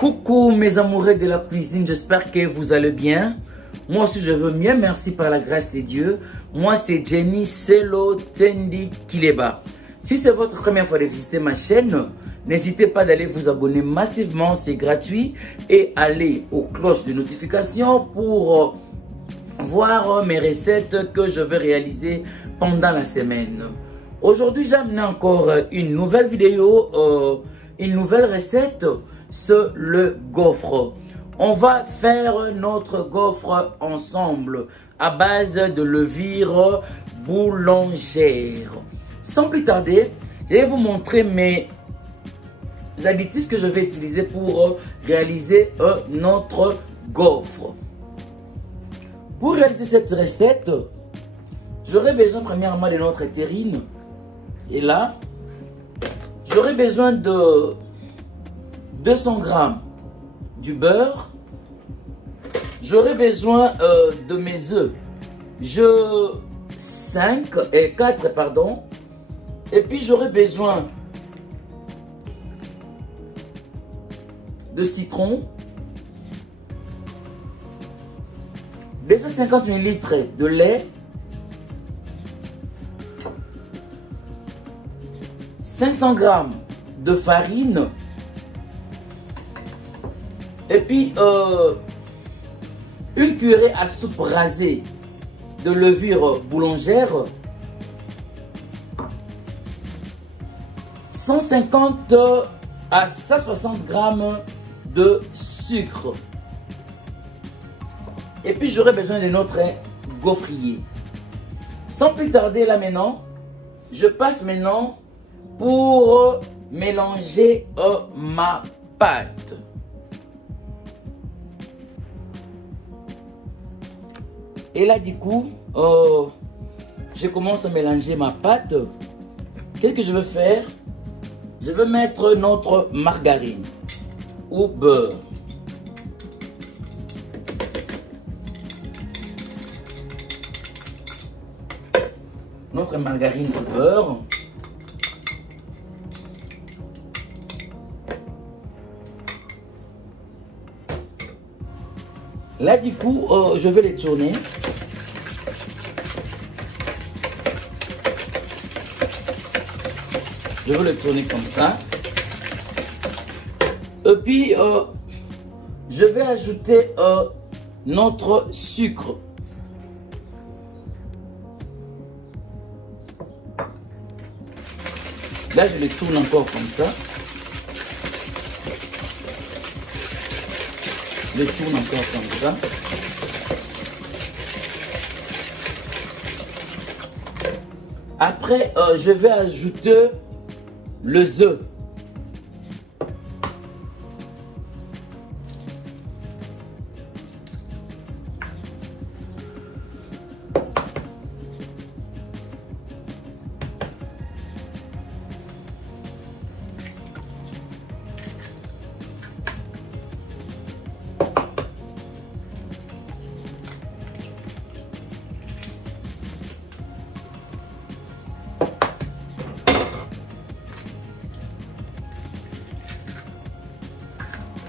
Coucou mes amoureux de la cuisine, j'espère que vous allez bien. Moi aussi je veux bien, merci par la grâce de Dieu. Moi c'est Jenny Selo Tendi Kileba. Si c'est votre première fois de visiter ma chaîne, n'hésitez pas d'aller vous abonner massivement, c'est gratuit. Et aller aux cloches de notification pour voir mes recettes que je vais réaliser pendant la semaine. Aujourd'hui j'ai amené encore une nouvelle vidéo, une nouvelle recette. C'est le gaufre. On va faire notre gaufre ensemble à base de levure boulangère. Sans plus tarder, je vais vous montrer mes additifs que je vais utiliser pour réaliser notre gaufre. Pour réaliser cette recette, j'aurai besoin premièrement de notre terrine. Et là, j'aurai besoin de 200 g du beurre. J'aurai besoin de mes œufs. 4 pardon. Et puis j'aurai besoin de citron. 250 ml de lait. 500 g de farine. Et puis, une cuillerée à soupe rasée de levure boulangère. 150 à 160 g de sucre. Et puis, j'aurai besoin de notre gaufrier. Sans plus tarder, là maintenant, je passe maintenant pour mélanger ma pâte. Et là, du coup, je commence à mélanger ma pâte. Qu'est-ce que je veux faire? Je veux mettre notre margarine ou beurre. Notre margarine ou beurre. Là, du coup, je vais les tourner. Je vais le tourner comme ça. Et puis, je vais ajouter notre sucre. Là, je le tourne encore comme ça. Je le tourne encore comme ça. Après, je vais ajouter les œufs.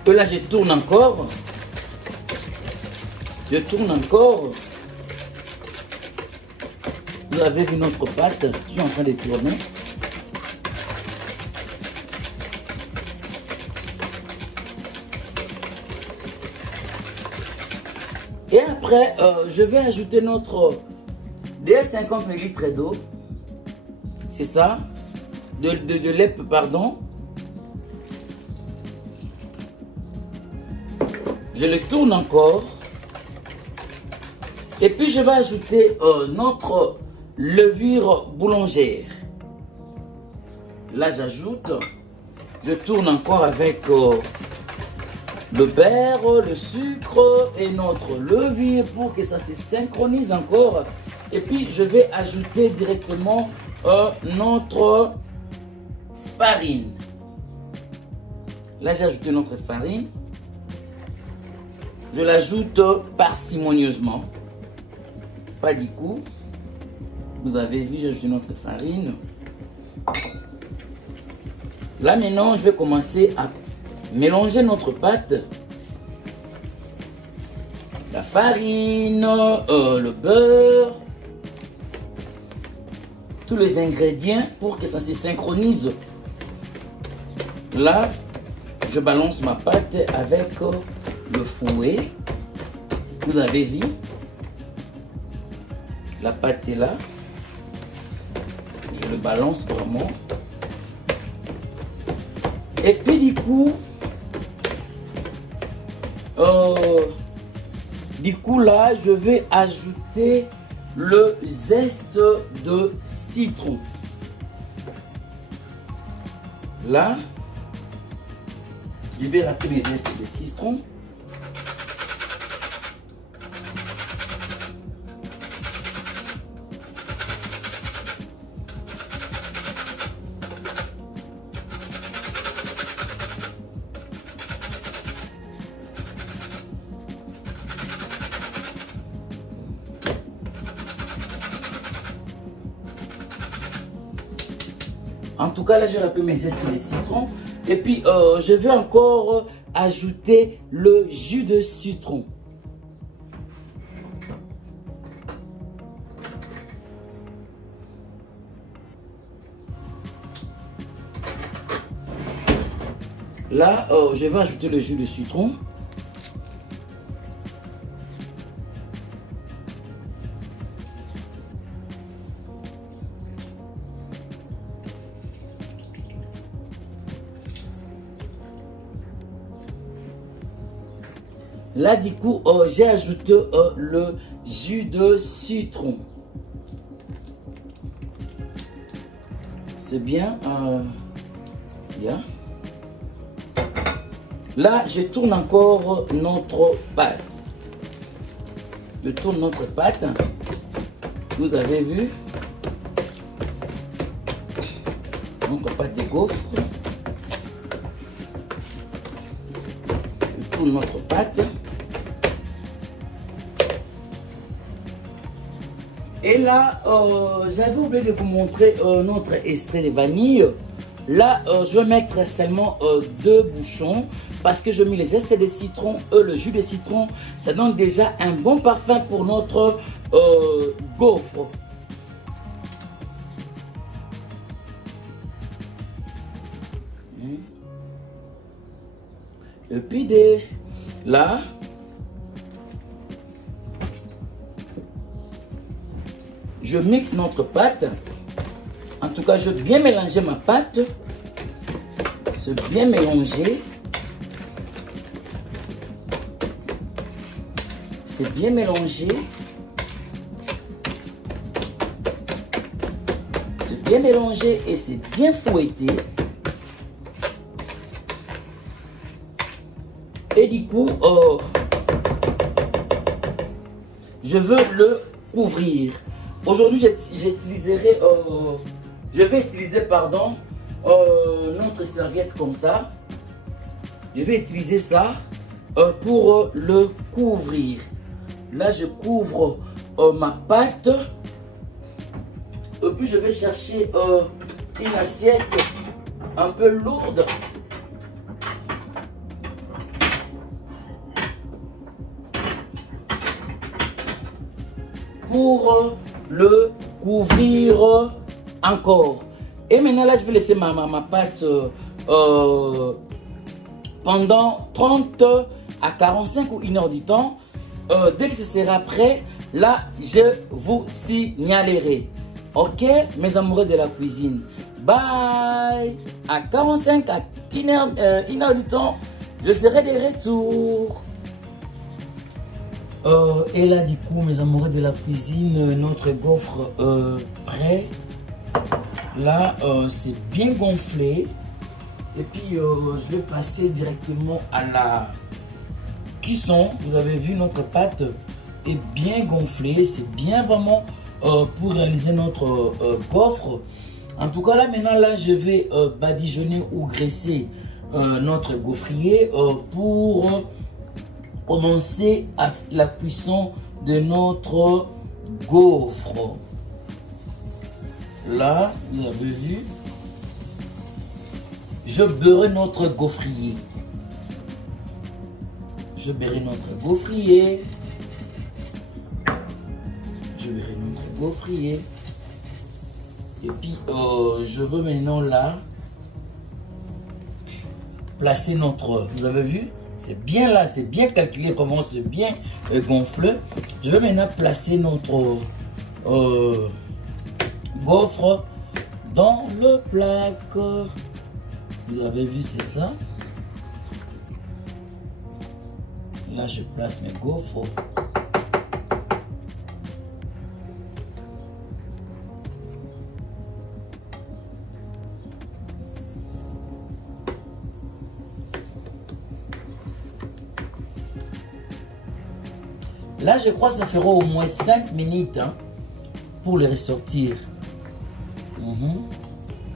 Et là, je tourne encore. Je tourne encore. Vous avez vu notre pâte. Je suis en train de tourner. Et après, je vais ajouter notre 50 ml d'eau. C'est ça. De lait, pardon. Je le tourne encore. Et puis, je vais ajouter notre levure boulangère. Là, j'ajoute. Je tourne encore avec le beurre, le sucre et notre levure pour que ça se synchronise encore. Et puis, je vais ajouter directement notre farine. Là, j'ai ajouté notre farine. Je l'ajoute parcimonieusement. Pas du coup. Vous avez vu, j'ai ajouté notre farine. Là maintenant, je vais commencer à mélanger notre pâte. La farine, le beurre, tous les ingrédients pour que ça se synchronise. Là, je balance ma pâte avec le fouet. Vous avez vu, la pâte est là. Je le balance vraiment. Et puis du coup, là, je vais ajouter le zeste de citron. Là, je vais râper les zestes de citron. En tout cas, là, j'ai râpé mes zestes de citron. Et puis, je vais encore ajouter le jus de citron. Là, je vais ajouter le jus de citron. Là, du coup, j'ai ajouté le jus de citron. C'est bien. Bien. Là, je tourne encore notre pâte. Je tourne notre pâte. Vous avez vu. Notre pâte de gaufre. Je tourne notre pâte. Et là, j'avais oublié de vous montrer notre extrait de vanille. Là, je vais mettre seulement 2 bouchons parce que je mets les zestes de citron et le jus de citron. Ça donne déjà un bon parfum pour notre gaufre. Et puis là, je mixe notre pâte. En tout cas, je vais bien mélanger ma pâte. C'est bien mélangé. C'est bien mélangé. C'est bien mélangé et c'est bien fouetté. Et du coup, je veux le couvrir. Aujourd'hui, je vais utiliser notre serviette comme ça. Je vais utiliser ça pour le couvrir. Là, je couvre ma pâte. Et puis, je vais chercher une assiette un peu lourde. Pour le couvrir encore. Et maintenant là, je vais laisser ma pâte pendant 30 à 45 ou 1 heure du temps. Dès que ce sera prêt, là, je vous signalerai. Ok, mes amoureux de la cuisine. Bye. À 45 à 1 heure du temps, je serai de retour. Et là, du coup, mes amoureux de la cuisine, notre gaufre prêt. Là, c'est bien gonflé. Et puis, je vais passer directement à la cuisson. Vous avez vu, notre pâte est bien gonflée. C'est bien vraiment pour réaliser notre gaufre. En tout cas, là, maintenant, là, je vais badigeonner ou graisser notre gaufrier pour commencer à la cuisson de notre gaufre. Là, vous avez vu, je beurre notre gaufrier. Je verrai notre gaufrier. Je verrai notre gaufrier. Et puis, je veux maintenant là placer notre... Vous avez vu? C'est bien là, c'est bien calculé, vraiment, c'est bien gonflé. Je vais maintenant placer notre gaufre dans le plaque. Vous avez vu, c'est ça. Là, je place mes gaufres. Là, je crois que ça fera au moins 5 minutes hein, pour les ressortir.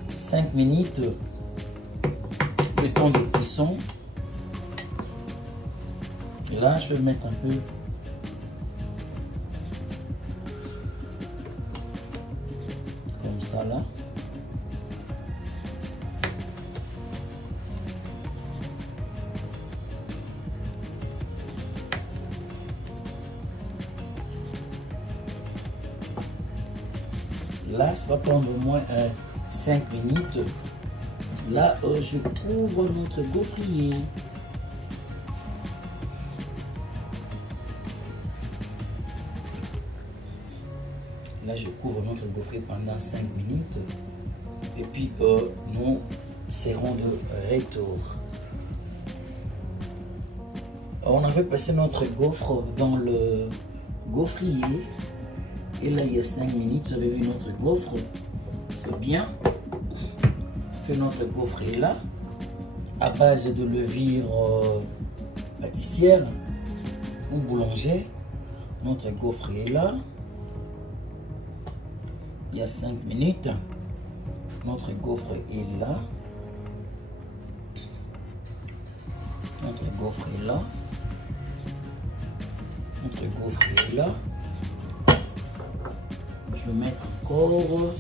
5 minutes, le temps de cuisson. Et là, je vais mettre un peu comme ça là. Là, ça va prendre au moins 5 minutes. Là, je couvre notre gaufrier. Là, je couvre notre gaufrier pendant 5 minutes. Et puis, nous serons de retour. On avait passé notre gaufre dans le gaufrier. Et là, il y a 5 minutes, vous avez vu notre gaufre. C'est bien. Fait notre gaufrier là, à base de levure pâtissière ou boulanger. Notre gaufrier là. Il y a 5 minutes. Notre gaufre est là. Notre gaufre est là. Notre gaufre est là. Je vais mettre encore.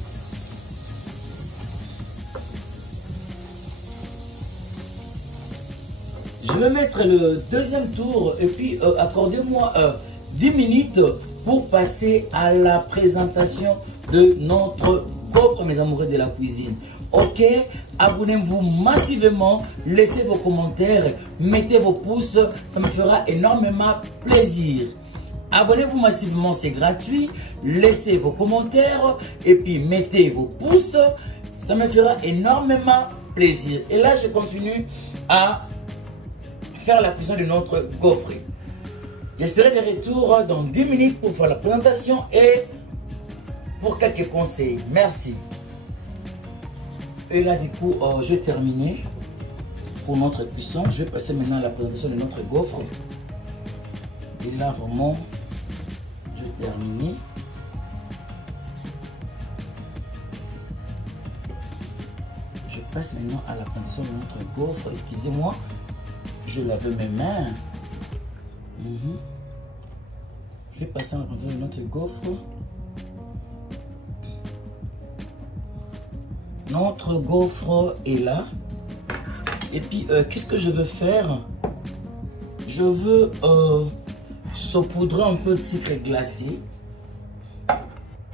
Je vais mettre le deuxième tour et puis accordez-moi 10 minutes pour passer à la présentation de notre gaufre, mes amoureux de la cuisine. Ok, abonnez-vous massivement, laissez vos commentaires, mettez vos pouces, ça me fera énormément plaisir. Abonnez-vous massivement, c'est gratuit. Laissez vos commentaires et puis mettez vos pouces. Ça me fera énormément plaisir. Et là, je continue à faire la cuisson de notre gaufre. Je serai de retour dans 10 minutes pour faire la présentation et pour quelques conseils. Merci. Et là, du coup, je vais terminer pour notre cuisson. Je vais passer maintenant à la présentation de notre gaufre. Et là, vraiment, je vais terminer. Je passe maintenant à la présentation de notre gaufre. Excusez-moi, je lave mes mains. Je vais passer à la présentation de notre gaufre. Notre gaufre est là. Et puis, qu'est-ce que je veux faire? Je veux saupoudrer un peu de sucre glacé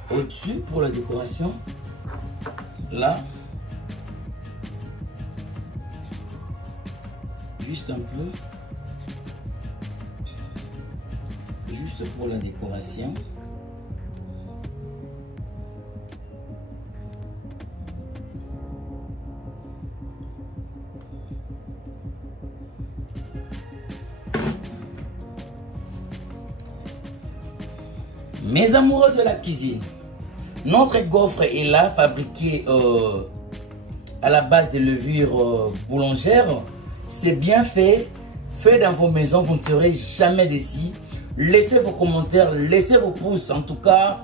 au-dessus pour la décoration. Là. Juste un peu. Juste pour la décoration. Mes amoureux de la cuisine, notre gaufre est là, fabriquée à la base de levure boulangère. C'est bien fait, fait dans vos maisons, vous ne serez jamais déçus. Laissez vos commentaires, laissez vos pouces, en tout cas,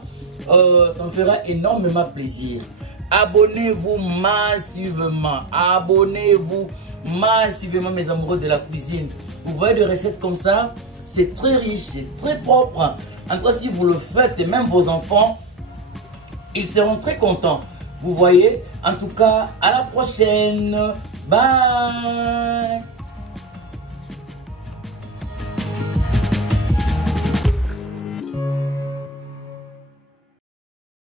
ça me fera énormément plaisir. Abonnez-vous massivement, mes amoureux de la cuisine. Vous voyez des recettes comme ça, c'est très riche, c'est très propre. En tout cas, si vous le faites, et même vos enfants, ils seront très contents. Vous voyez, en tout cas, à la prochaine. Bye.